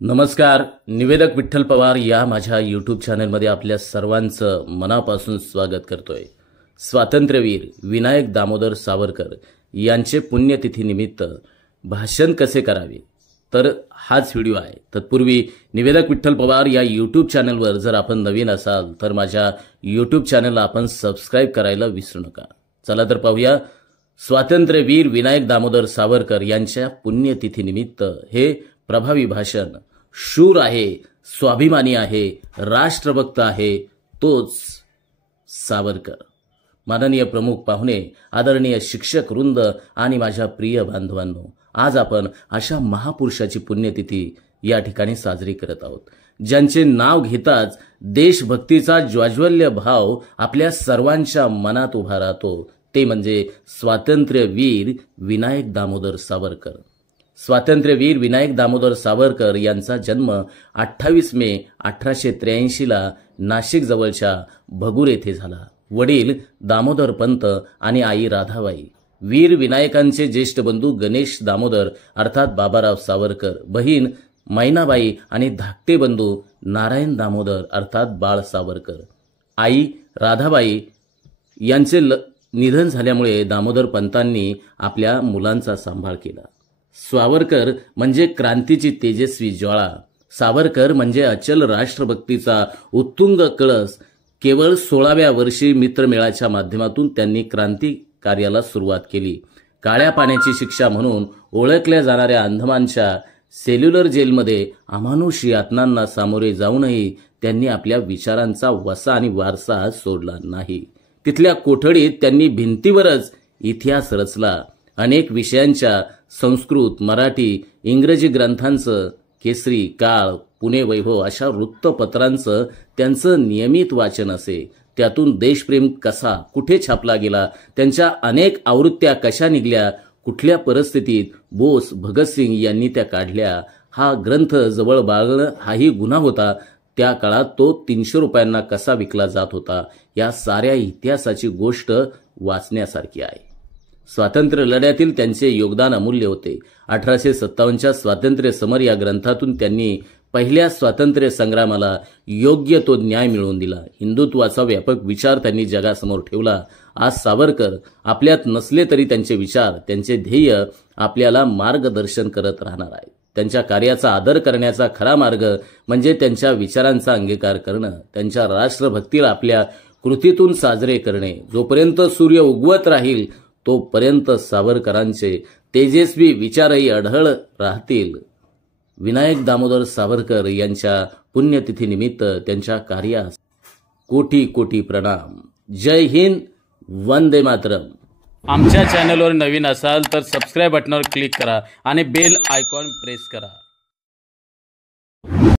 नमस्कार. निवेदक विठ्ठल पवार या माझ्या यूट्यूब चॅनलमध्ये आपल्या सर्वांचं मनापासून स्वागत करतोय. स्वातंत्र्यवीर विनायक दामोदर सावरकर यांचे पुण्यतिथीनिमित्त भाषण कसे करावे तर हाच व्हिडिओ आहे. तत्पूर्वी निवेदक विठ्ठल पवार या यूट्यूब चॅनलवर जर आपण नवीन असाल तर माझ्या यूट्यूब चॅनलला आपण सबस्क्राइब करायला विसरू नका. चला तर पाहूया स्वातंत्र्यवीर विनायक दामोदर सावरकर यांच्या पुण्यतिथीनिमित्त हे प्रभावी भाषण. शूर आहे, स्वाभिमानी आहे, राष्ट्रभक्त आहे, तोच सावरकर. माननीय प्रमुख पाहुणे, आदरणीय शिक्षक वृंद आणि माझ्या प्रिय बांधवांनो, आज आपण अशा महापुरुषाची पुण्यतिथी या ठिकाणी साजरी करत आहोत ज्यांचे नाव घेताच देशभक्तीचा ज्वाज्वल्य भाव आपल्या सर्वांच्या मनात उभा राहतो. ते म्हणजे स्वातंत्र्यवीर विनायक दामोदर सावरकर. स्वातंत्र्यवीर विनायक दामोदर सावरकर यांचा जन्म 28 मे 1883 ला नाशिक जवळच्या भगूर येथे झाला. वडील दामोदर पंत आणि आई राधाबाई. वीर विनायकांचे ज्येष्ठ बंधू गणेश दामोदर अर्थात बाबाराव सावरकर, बहीण मैनाबाई आणि धाकटे बंधू नारायण दामोदर अर्थात बाळ सावरकर. आई राधाबाई यांचे निधन झाल्यामुळे दामोदर पंतांनी आपल्या मुलांचा सांभाळ केला. सावरकर म्हणजे क्रांतीची तेजस्वी ज्वाळा. सावरकर म्हणजे अचल राष्ट्रभक्तीचा उत्तुंग कळस. केवळ 16व्या वर्षी मित्रमेळाच्या माध्यमातून त्यांनी क्रांती कार्याला सुरुवात केली. काळ्या पाण्याची शिक्षा म्हणून ओळखल्या जाणाऱ्या अंदमानच्या सेल्युलर जेलमध्ये अमानुष यातनांना सामोरे जाऊनही त्यांनी आपल्या विचारांचा वसा आणि वारसा सोडला नाही. तिथल्या कोठडीत त्यांनी भिंतीवरच इतिहास रचला. अनेक विषयांच्या संस्कृत, मराठी, इंग्रजी ग्रंथांचं, केसरी, काळ, पुणे वैभव अशा वृत्तपत्रांचं त्यांचं नियमित वाचन असे. त्यातून देशप्रेम कसा कुठे छापला गेला, त्यांच्या अनेक आवृत्त्या कशा निघल्या, कुठल्या परिस्थितीत बोस, भगतसिंग यांनी त्या काढल्या, हा ग्रंथ जवळ बाळगणं हाही गुन्हा होता. त्या काळात तो 300 रुपयांना कसा विकला जात होता, या साऱ्या इतिहासाची गोष्ट वाचण्यासारखी आहे. स्वातंत्र्य लढ्यातील त्यांचे योगदान अमूल्य होते. 1857च्या स्वातंत्र्य समर या ग्रंथातून त्यांनी पहिल्या स्वातंत्र्य संग्रामाला योग्य तो न्याय मिळवून दिला. हिंदुत्वाचा व्यापक विचार त्यांनी जगासमोर ठेवला. आज सावरकर आपल्यात नसले तरी त्यांचे विचार, त्यांचे ध्येय आपल्याला मार्गदर्शन करत राहणार आहे. त्यांच्या कार्याचा आदर करण्याचा खरा मार्ग म्हणजे त्यांच्या विचारांचा अंगीकार करणं, त्यांच्या राष्ट्रभक्तीला आपल्या कृतीतून साजरे करणे. जोपर्यंत सूर्य उगवत राहील तोपर्यंत सावरकरांचे तेजस्वी विचारही अढळ राहतील. विनायक दामोदर सावरकर यांच्या पुण्यतिथीनिमित्त त्यांच्या कार्यास कोटी कोटी प्रणाम. जय हिंद, वंदे मातरम. आमच्या चॅनलवर नवीन असाल तर सबस्क्राइब बटनावर क्लिक करा आणि बेल आयकॉन प्रेस करा.